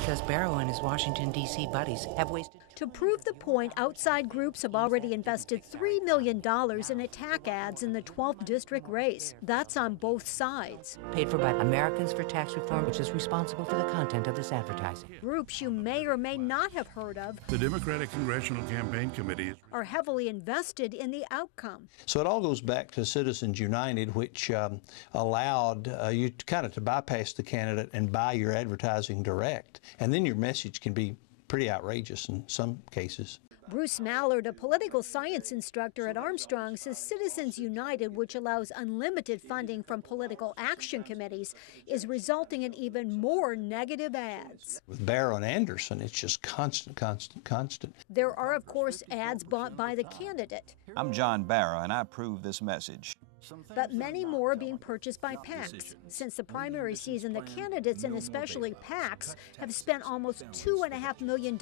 because Barrow and his Washington, D.C. buddies have wasted... To prove the point, outside groups have already invested $3 million in attack ads in the 12th district race. That's on both sides. Paid for by Americans for Tax Reform, which is responsible for the content of this advertising. Groups you may or may not have heard of, the Democratic Congressional Campaign Committee, are heavily invested in the outcome. So it all goes back to Citizens United, which allowed you kind of to bypass the candidate and buy your advertising direct. And then your message can be pretty outrageous in some cases. Bruce Mallard, a political science instructor at Armstrong, says Citizens United, which allows unlimited funding from political action committees, is resulting in even more negative ads. With Barrow and Anderson, it's just constant. There are, of course, ads bought by the candidate. I'm John Barrow, and I approve this message. But many more are being purchased by PACs. Since the primary season, the candidates, and especially PACs, have spent almost $2.5 million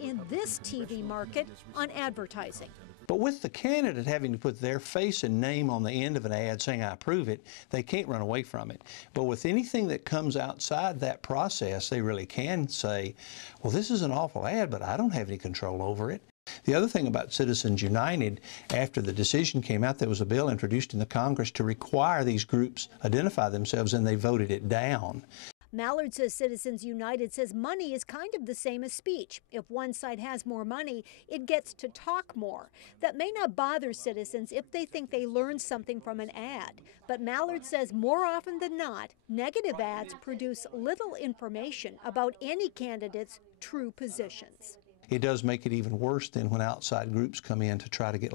in this TV market on advertising. But with the candidate having to put their face and name on the end of an ad saying, I approve it, they can't run away from it. But with anything that comes outside that process, they really can say, well, this is an awful ad, but I don't have any control over it. The other thing about Citizens United, after the decision came out, there was a bill introduced in the Congress to require these groups identify themselves, and they voted it down. Mallard says Citizens United says money is kind of the same as speech. If one side has more money, it gets to talk more. That may not bother citizens if they think they learned something from an ad. But Mallard says more often than not, negative ads produce little information about any candidate's true positions. It does make it even worse than when outside groups come in to try to get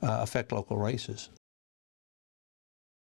affect local races.